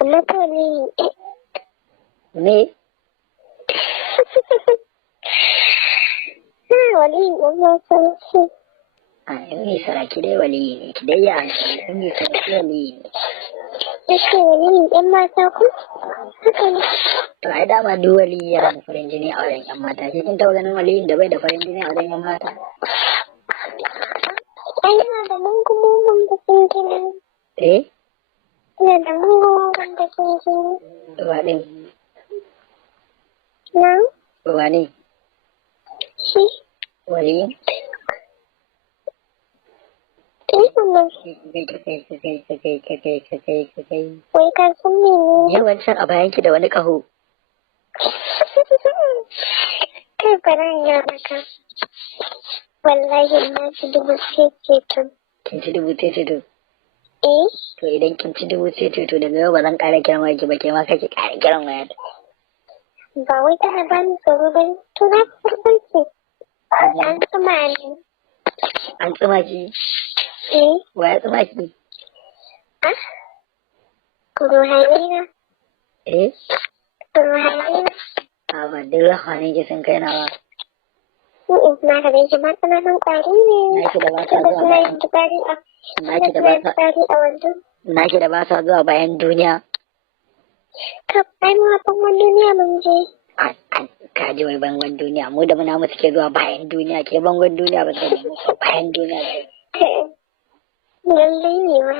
amma ta wani me waliyin ɗan mata ce. a in mai saraki dai waliyi ne ki dai ya hankali in mai saraki waliyi ne. Yake waliyin ɗan mata ku? Haka ne. To ai dama duk waliyi yana da farin jini a wajen ƴan mata. Kin taɓa ganin waliyin da bai da farin jini a wajen ƴan mata? Ai yana da mungun bakin jini. Yana da mungun bakin jini. Wa ɗin? Na? Wa ne? Shi. Waliyin? Kai. Wai ka san mene? Yawancin a bayan ki da wani ƙaho. Kai baran ya maka. Wallahi na ci dubu ceto. Kin ci dubu ceto? To idan kin ci dubu ceto daga yau ba zan ƙara kiran waya ki ba, ke ma kake ƙara kiran waya. Ba wai tana ba ni tsoro ba, to na farkon ce. An tsuma ne. An tsuma ki? Wa ya tsuma ki? Ruhanina. Ruhanina. A ba duk rahanin ki sun kai nawa. Na ka dai jama'a ƙananan ƙwari ne. Naki da ba sa zuwa bayan Naki da ba sa zuwa bayan duniya. Ka ai mu bangon duniya mun je. Ka ji wai bangon duniya, mu da muna mu suke zuwa bayan duniya, ke bangon duniya ba sai mu bayan duniya ba. Lallai ne wa.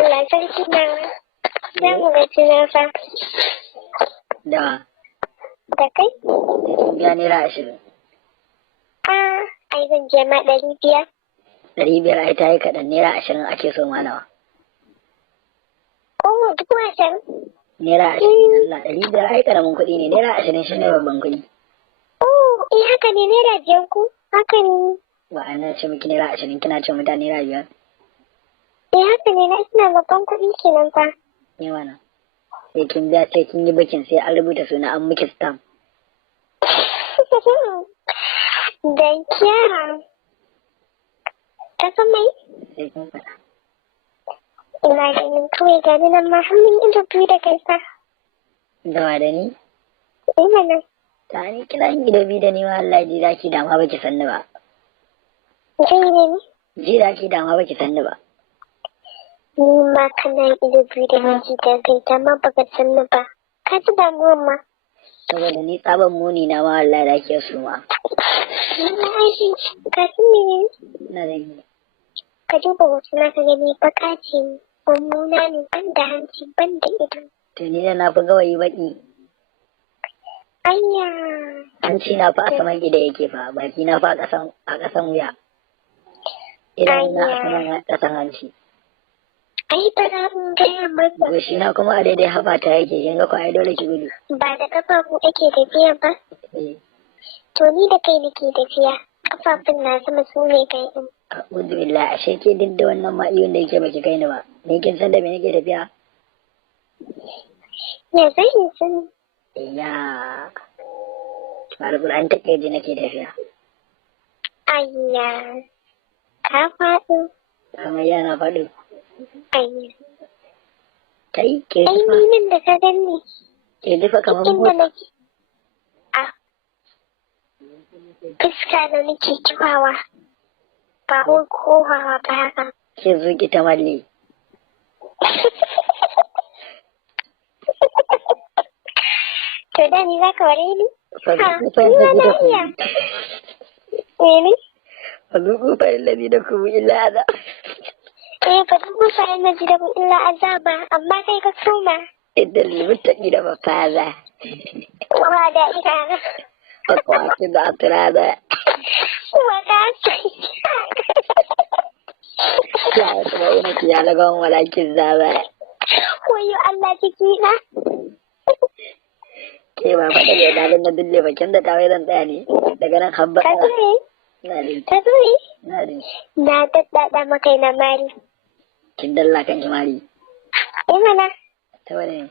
Allah sarki na za mu ga tunafa. Da kai? Kin biya naira 20. Ai zan je ma 500. 500 ai ta yi kaɗan, naira 20 ake so ma nawa. Oh, duk wasan? Naira 20 Allah, 500 ai ƙaramin kuɗi ne, naira 20 shi ne babban kuɗi. Oh, haka ne naira 5 ku? Haka ne. Ba ana ce miki naira 20 kina ce mutane naira 5. Haka ne na ina babban kuɗi kenan fa. Ni mana. Sai kin biya sai kin yi bakin sai an rubuta suna an miki stamp. Dan kyara. Ka san mai? Sai kin faɗa. Ina ganin kawai gani nan ma hannun ido biyu da kai sa. Da wa da ni? Ina nan. Ta ni kina yin ido biyu da ni ma Allah ji zaki dama baki sanni ba. Kai ne ni? Ji zaki dama baki sanni ba. Ni ma kana ido biyu da ni ji da kai dama baka sanni ba. Ka ji damuwan ma. Saboda ni tsaban muni na ma Allah da ke su ma. Ka san mene? Na da yi. Ka duba wasu na ka gani baka ce mummuna ne ban da hanci ban da ido. To ni da na fi gawayi baƙi. Anya. Hanci na fa a saman gida yake fa, baki na fa a ƙasan wuya. Idan na a saman ƙasan hanci. Ai ba za mu gaya masa. Goshi na kuma a daidai haɓa ta yake, kin ga ko ai dole ki gudu. Ba da kafafu ake tafiya ba? To ni da kai nake tafiya. Kafafun na sama su ne kai ɗin. A'udhu billahi, ashe ke duk da wannan ma iyon da yake baki kai ni ba. Ni kin san da me nake tafiya? Ya zai yi sun? Ya. Alƙur'an take ji nake tafiya. Ayya. Ka faɗo. Kamar yana faɗo. Ayya. Kai ke Ai ni nan da ka gani. Ke dufa kamar inda nake. Iska da nake kifawa. Ba wai kowawa ba haka. Ke zuki ta malle. To da ni za ka ware ni? Mene? Fazuku fa'in lazi da kuma illa aza. Fazuku fa'in lazi da kuma illa azaba, amma kai ka soma. Idan limuttaki da mafaza. Wa da ita. Akwati da atiraza. Wa ka ce. Ya kuma yana kiya lagon walakin zaba. Wayo Allah ciki na. Ke ba faɗa da dalilin na dille bakin da tawai zan tsaya ne daga nan habba. Ka zuri? Ka zuri? Na daddada maka na mari. Kin dalla kan kimari. Mana. Ta wani.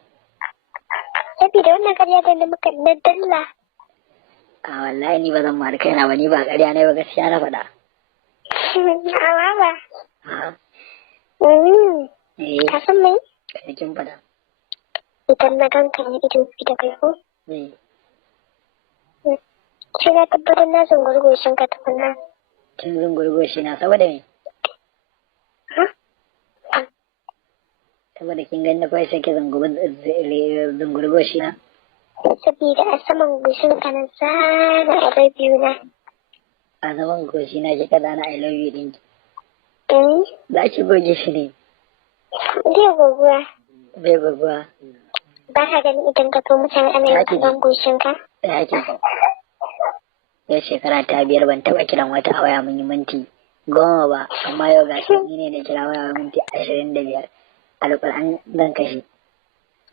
Saboda wannan karya da muka na dalla. A wallahi ni ba zan mari kaina ba, ni ba karya ne ba gaskiya na faɗa. Awa ba. Ha? Ka san mai? Kai kin fada. Idan na ganka ne ido da kai ko? Eh. Sai na tabbatar na zungurgo shin ka tukunna. Kin zungurgo shi na saboda me? Saboda kin gani kawai sai ki zungurgo shi na? Sabida a saman gushin ka na zana a biyu na. A saman goshi na kika zana I love you ɗinki. Za ki goge shi ne? Zai goguwa. Bai goguwa. Ba ka gani idan ka to mutane ana yin kaman goshin ka? Ya ke. Yau shekara ta 5 ban taɓa kiran wata a waya mun yi minti 10 ba, amma yau ga shi ni ne na kira waya minti 25. Alƙur'an zan kashe.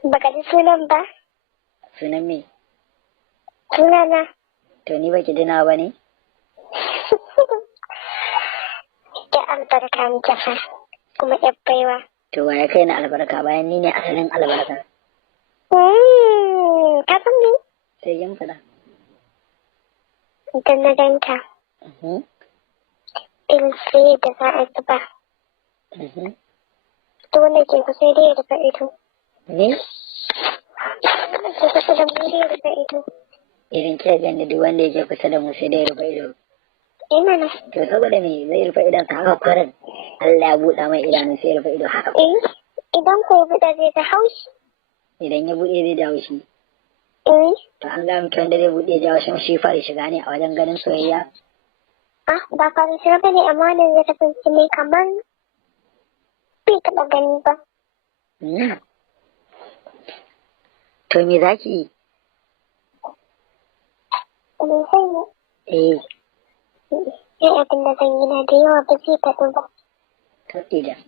Baka ji sunan ba? Sunan me? Sunana. To ni baki dina ba ne? Ya albarka ni jafa kuma ya baiwa. To wa ya kai na albarka bayan ni ne asalin albarka? Ka san me? Sai yin fada. Idan na ganka. Irin sai da za a zuba. To wanda ke kusa da ya rufe ido. Ne? Ke kusa da mu da ya rufe ido. Irin kira gani duk wanda yake kusa da mu sai da ya rufe ido. Ina na. To saboda me zai rufe idon sa haka kwarin Allah ya buɗa mai idanu sai ya rufe ido haka. Idan ko ya buɗa zai ta haushi. Idan ya buɗe zai jawo shi. To an ga miki wanda zai buɗe jawo shi fara shiga ne a wajen ganin soyayya. Ba fara shiga ba ne amma wannan zai kasance ne kamar bai taɓa gani ba. To me za ki yi? Me zan yi? Sai abin da zan yi na da yawa ba zai taɓa ba. To Idan.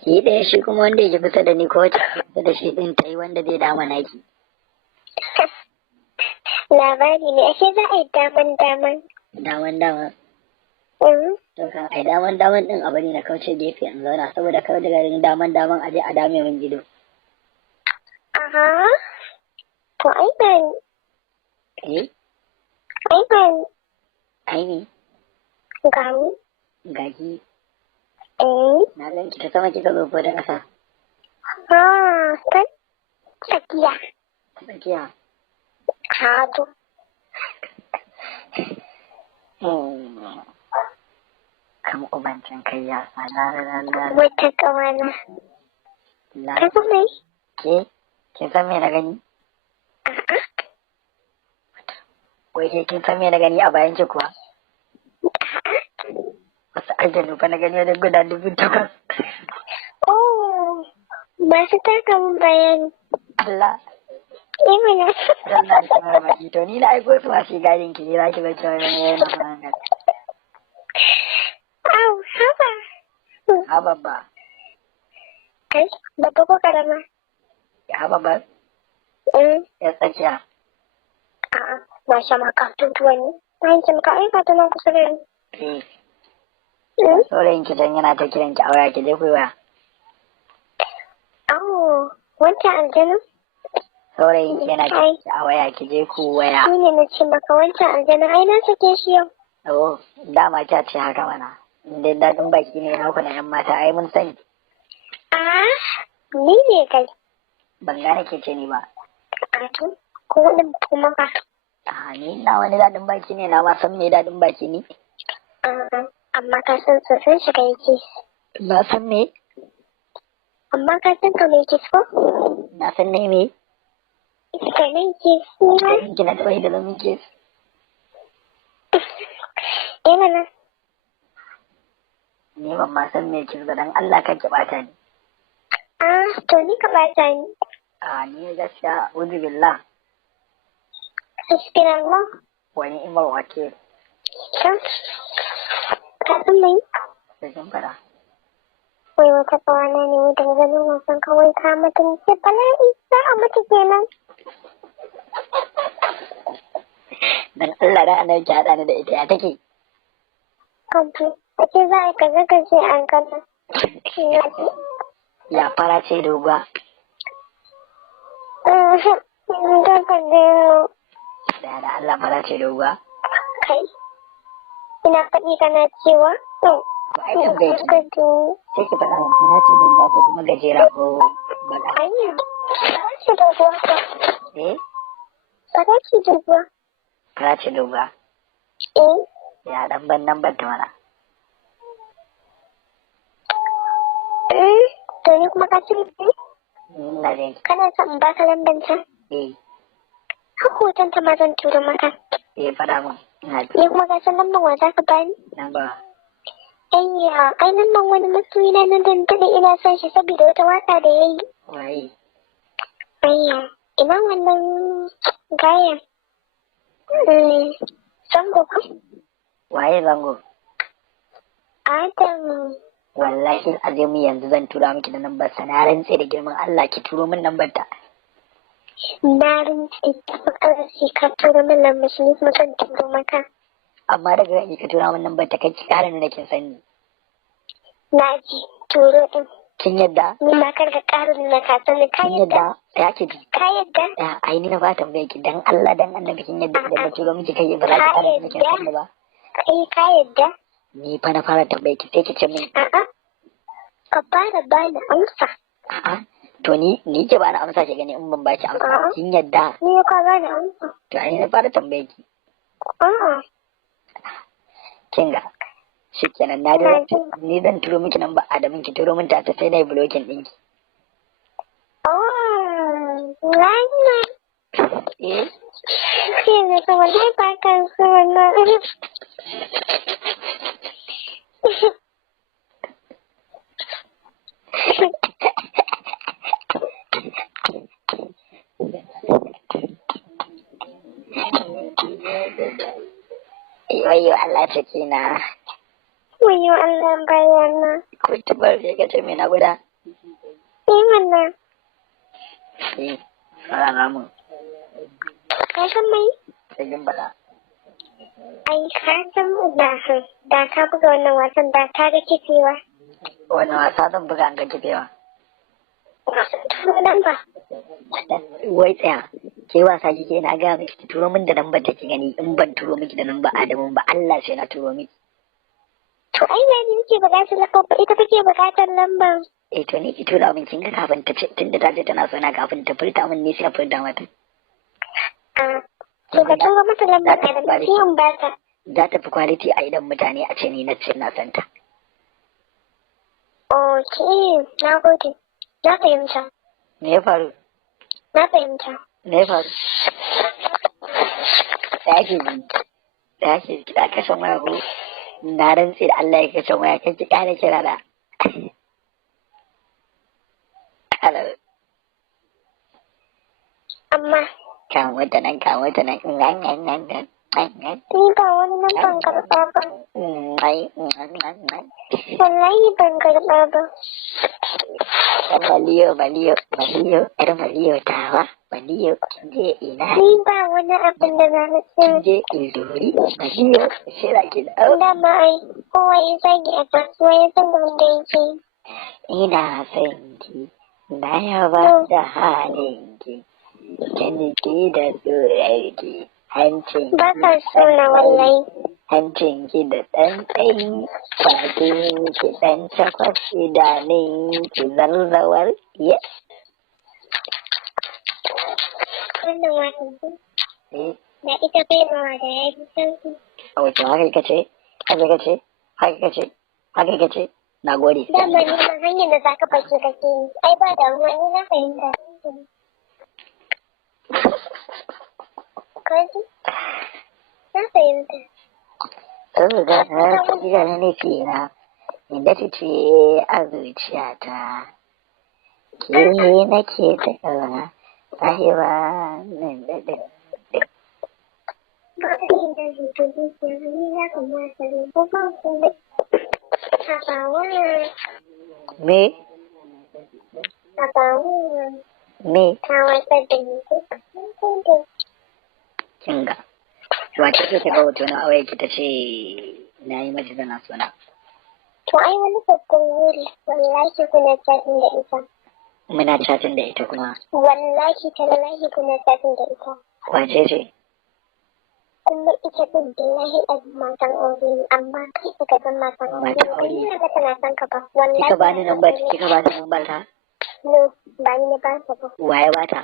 Ki yi ɗaya shi kuma wanda yake kusa da ni ko wacce kusa da shi ɗin ta yi wanda zai dama naki. Labari ne ashe za a yi daman. Daman. To kan ai daman ɗin abu ne na kauce gefe in zauna saboda kawai daga yin daman a je a dame min gido. Aha. To ai ba ni. Ai ba ni. Ai ni. Gani. Gaki. Na ganki ta sama kika zo ko da ƙasa. Ta tsakiya. Tsakiya. To. Kam ubancin kai ya sa la. Wata ƙawana. Ka san mai? Kin san me na gani? A'a. Wai kin san me na gani a bayan ki kuwa? Wasu aljanu fa na gani wajen guda 8,000. Masu taka mun bayani. Allah. Mana. Allah ki mamaki to ni na aiko su masu gadin ki ne za ki ga cewa yana fara. Haba. Haba ba. Kai, babba ko karama? Ya haba ba. Ya tsakiya. A'a, na sha maka tuntuwa ne. Na yi maka aika ta nan kusa da ni. Saurayin ki can yana ta kiran ki a waya ki je ku waya. Wancan aljanu? Saurayin ki yana kiran ki a waya ki je ku waya. Shi ne na ce maka wancan aljanu ai na sake shi yau. Dama ta ce haka mana. Inda daɗin baki ne na ku na 'yan mata ai mun sani. Ni ne kai. Ban gane ke ce ni ba. Ko wani kuma ba. Ni na wani daɗin baki ne na ma san me daɗin baki ne. Amma ka san sosai shiga yake. Na san me? Amma ka san ka mai kisko? Na san ne me? Ka mai kisko ba? Kina da wai da zamin kes. Mana. Ni ban ma san me kes ba dan Allah kan ki bata ni. To ni ka bata ni. Ni gaskiya uzu billah. Hasbunallah. Wani imar wake. Ka san mai? Sai kin fara. Wai wata kawana ne wai daga ganin wasan kawai ka mata ni ce bala'i za a mata kenan. Dan Allah da ana ki haɗa ni da ita ya take. Kamfi, ake za a kaza kace an kalla. Ya fara ce doguwa. Da Allah fara ce doguwa. Kai, ina faɗi kana cewa To ai tambaye ki. Sai ki faɗa min fara ce doguwa ko kuma gajera ko baɗa. Ayya, fara ce doguwa ko. Fara ce doguwa. Fara ce doguwa. Ya dan ban nan ban ta mana. To ni kuma ka cire ne? Ina jin. Kana son in baka lambar ta? Har hoton ta ma zan turo maka. Faɗa min. Ni kuma ka san lambar wa za ka bani? Lambar. Ayya, ai lambar wani masoyi na nan daɗe ina son shi saboda wata waka da ya yi. Waye? Ayya, ina wannan gayan. Zango ko? Waye zango? Adam. Wallahi azumi yanzu zan tura miki da lambar sa na rantse da girman Allah ki turo min lambar ta. Na rantse da ƙarfi ka turo min lambar shi ni kuma zan turo maka. Amma daga yanzu ka tura min lambar ta kai ki ƙara nuna kin sani. Na ji turo din. Kin yadda? Ni ma kar ka ƙara nuna ka sani ka yadda. Ya ki ji. Ka yadda? Ai ni na ba tambaye ki dan Allah dan annabi kin yadda idan na turo miki kai ba za ki ƙara nuna kin sani ba. Ka yadda? Ni fa na fara tambaye ki sai ki ce min. Ka fara bani amsa. To ni ke bani amsa ki gani in ban baki amsa. Kin yadda? Ni ka bani amsa. To ai na fara tambaye ki. Kin ga shikenan na da ni zan turo miki nan ba Adamin ki turo min ta sai dai blocking ɗinki. Wannan. Ke ne kuma dai ba kan so wannan. Wayo Allah cikina. Wayo Allah bayana. Ko tubar ya kace me na guda? Mana. Fara namu. Ka san mai? Sai bala. Ai ka san da ka buga wannan wasan da ka ga kifewa. Wannan wasa zan buga an ga kifewa. Nan ba. Wai tsaya. Ke wasa kike na ga miki turo min da lambar take gani in ban turo miki da lambar Adamu ba Allah sai na turo miki. To ai na ni nake bukatar lambar ita take bukatar lambar. To ni ki tura min kin ga kafin ta ce tunda ta ce tana so na kafin ta furta min ne sai a furta mata. To ka tura mata lambar Adamu sai in ba ta. Za ta fi quality a idan mutane a ce ni na ce na santa. Okay, na gode. Na fahimta. Me ya faru? Na fahimta. Me ya faru? Da ake ji, da kashe waya ko na rantse da Allah ya kashe waya kan ki ƙara kira da. Amma. Kan wata nan. Ni ba wani nan ban karɓa ba. Wallahi ban karɓa ba. Baliyo, ƴar Baliyo tawa, Baliyo, kin je ina? Ni ba wani abin da za na ce. Kin je Idori, Baliyo, shira ki da. Dama ai, kowa ya zagi a kasuwa ya san wanda yake. Ina son ki, na yaba da halin ki, kin ki da tsorarki, hancin ki. Ba ka so na wallahi. Hancin ki da ɗan tsayi, bakin ki ɗan takwas idanun ki zarzawar ya. Wannan wani da ita bai mawa da ya fi sauki. A wace haka kace, na gode. Dama ni ma hanyar da za ka fashe kake yi, ai ba da ruwa ni na fahimta. Kaji? Na fahimta. Ga na nufi na, inda ta ce a zuciyata, ke nake ta ƙauna, sahiba nan da ɗin. Ba a yi da zuta zuciya, ni ya kamata ne, ko ba ku ne. Habawa. Me? Habawa. Me? Ka watsar da ni ko? Kinga. Wace ce ta ga hoto na aure ki ta ce na yi mata tana suna. To ai wani babban wuri wallahi kuna chatting da ita. Muna chatting da ita kuma. Wallahi tallahi kuna chatting da ita. Wace ce? kuma ita din billahi azim matan aure ne amma kai ka san matan aure ne ina ga tana son ka ba wallahi kika bani lambar ta no ba ni ba ta ba waye ba ta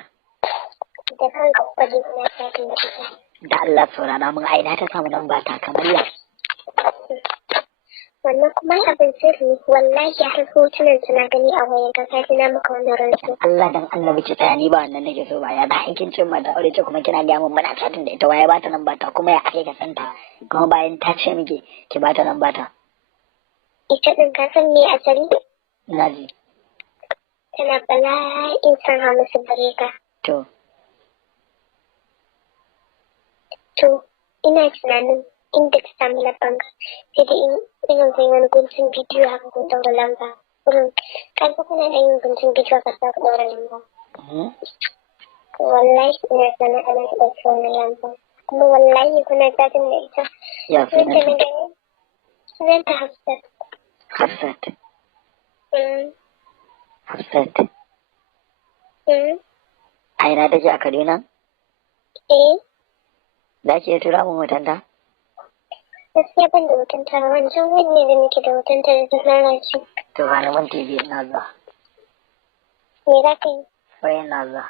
da kanka kwaje na ta da Allah saurara mun aina ta samu lamba ta kamar ya wannan kuma abin sirri wallahi har hotunan suna gani a wayan ka sai na maka wannan rantsu Allah dan Allah bici tsaya ni ba wannan nake so ba ya da aikin cin mata aure ce kuma kina ga mun muna chatin da ita waye ba ta lamba ta kuma ya ake ka santa kuma bayan ta ce miki ki ba ta lamba ta ita din ka san me asali ina ji tana bala'in san ha musu bare ka to ina tunanin inda ta samu lamban ka sai da ina zai wani guntun bidiyo haka ko daura lamba kan ko kuna da yin guntun bidiyo ka sa daura lamba wallahi ina sanar ana da wannan lamba kuma wallahi kuna tsatin da ita ya fi na sunan ta Hafsat Hafsat a ina take a Kaduna za ki iya tura min hotonta? Gaskiya ban da hotonta wancan wani ne da nake da hotonta da ta lalace. To ba na man TV ina zuwa. Me za ka yi? Wai ina zuwa.